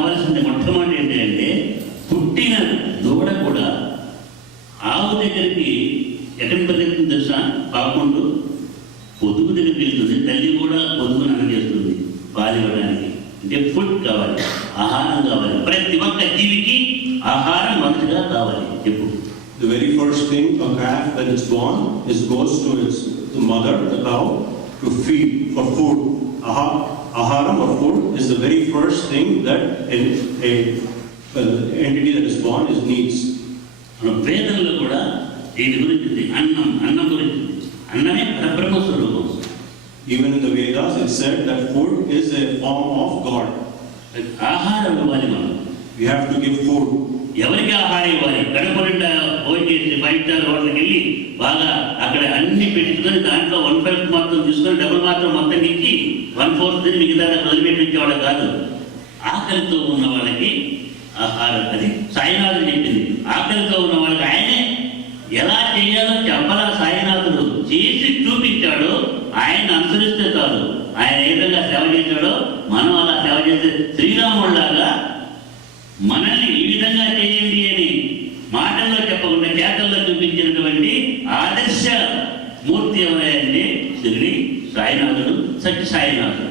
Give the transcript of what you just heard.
కావాల్సింది మొట్టమొదటి ఏంటంటే పుట్టిన దూడ కూడా ఆవు దగ్గరికి ఎక్కడికి పరిగెత్తుంది తెలుసా? పాపండు పొదుగు దగ్గరికి వెళ్తుంది. తల్లి కూడా పొదుగును అందజేస్తుంది పాలు ఇవ్వడానికి. అంటే ఫుడ్ కావాలి, ఆహారం కావాలి. ప్రతి ఒక్క జీవికి ఆహారం మొదటిగా కావాలి. చెప్పు. The very first thing a calf when it's born goes to its mother, the cow, to feed for food. Aharam or food is the very first thing that an entity that is born needs. వేదంలో కూడా దీని గురించి అన్నం గురించి, అన్నమే పరబ్రహ్మ స్వరూపం. Even in the Vedas it said that food is a form of God. ఆహారం ఇవ్వాలి. మనం we have to give food. ఎవరికి ఆహారం ఇవ్వాలి? కడుపు నిండా భోజనం చేసి 5 స్టార్ హోటల్కి వెళ్ళి బాగా అక్కడ అన్ని పెట్టుకొని దాంట్లో 1/5 మాత్రం తీసుకొని డబ్బులు మాత్రం మొత్తం ఇచ్చి 1/4 మిగతా వదిలిపెట్టి ఇచ్చేవాడు కాదు. ఆకలితో ఉన్న వాళ్ళకి ఆహారం. అది సాయినాథుడు చెప్పింది. ఆకలితో ఉన్న వాళ్ళకి ఆయనే ఎలా చేయాలో చెప్పలా. సాయినాథుడు చేసి చూపించాడు. ఆయన అనుసరిస్తే కాదు. ఆయన ఏ విధంగా సేవ చేశాడో మనం అలా సేవ చేస్తే శ్రీరాముడిలాగా మనల్ని ఈ విధంగా చేయండి అని మాటల్లో చెప్పకుండా చేతల్లో చూపించినటువంటి ఆదర్శ మూర్తి ఎవరంటే శ్రీ సాయినాథుడు, సత్య సాయినాథుడు.